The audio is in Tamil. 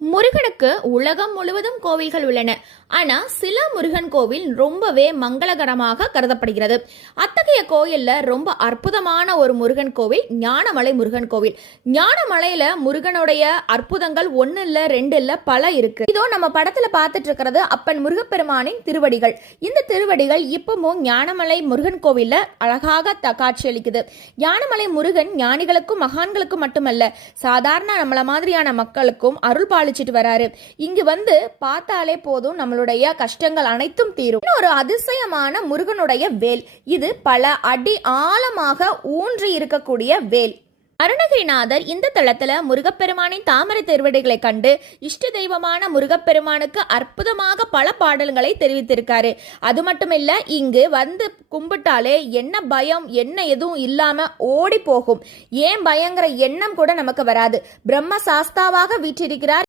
முருகனுக்கு உலகம் முழுவதும் கோவில்கள் உள்ளன. ஆனா சில முருகன் கோவில் ரொம்பவே மங்களகரமாக கருதப்படுகிறது. அத்தகைய கோயில்ல ரொம்ப அற்புதமான ஒரு முருகன் கோவில் ஞானமலை முருகன் கோவில். ஞானமலையில முருகனுடைய அற்புதங்கள் ஒன்னு இல்ல ரெண்டு இல்ல பல இருக்கு. இதோ நம்ம படத்துல பார்த்துட்டு இருக்கிறது அப்பன் முருகப்பெருமானின் திருவடிகள். இந்த திருவடிகள் இப்பவும் ஞானமலை முருகன் கோவில்ல அழகாக காட்சியளிக்குது. ஞானமலை முருகன் ஞானிகளுக்கும் மகான்களுக்கும் மட்டுமல்ல, சாதாரண நம்மள மாதிரியான மக்களுக்கும் அருள் பாலிச்சிட்டு வராரு. இங்கு வந்து பார்த்தாலே போதும் நம்மளுடைய கஷ்டங்கள் அனைத்தும் தீரும். ஒரு அதிசயமான முருகனுடைய வேல். இது பல அடி ஆழமாக ஊன்றி இருக்கக்கூடிய வேல். அருணகிரிநாதர் இந்த தளத்துல முருகப்பெருமானின் தாமரை திருவடிகளை கண்டு இஷ்ட தெய்வமான முருகப்பெருமானுக்கு அற்புதமாக பல பாடல்களை தெரிவித்திருக்காரு. அது மட்டும் இல்ல, இங்கு வந்து கும்பிட்டாலே என்ன பயம் என்ன எதுவும் இல்லாம ஓடி போகும். ஏன் பயங்கர எண்ணம் கூட நமக்கு வராது. பிரம்ம சாஸ்தாவாக வீற்றிருக்கிறார்.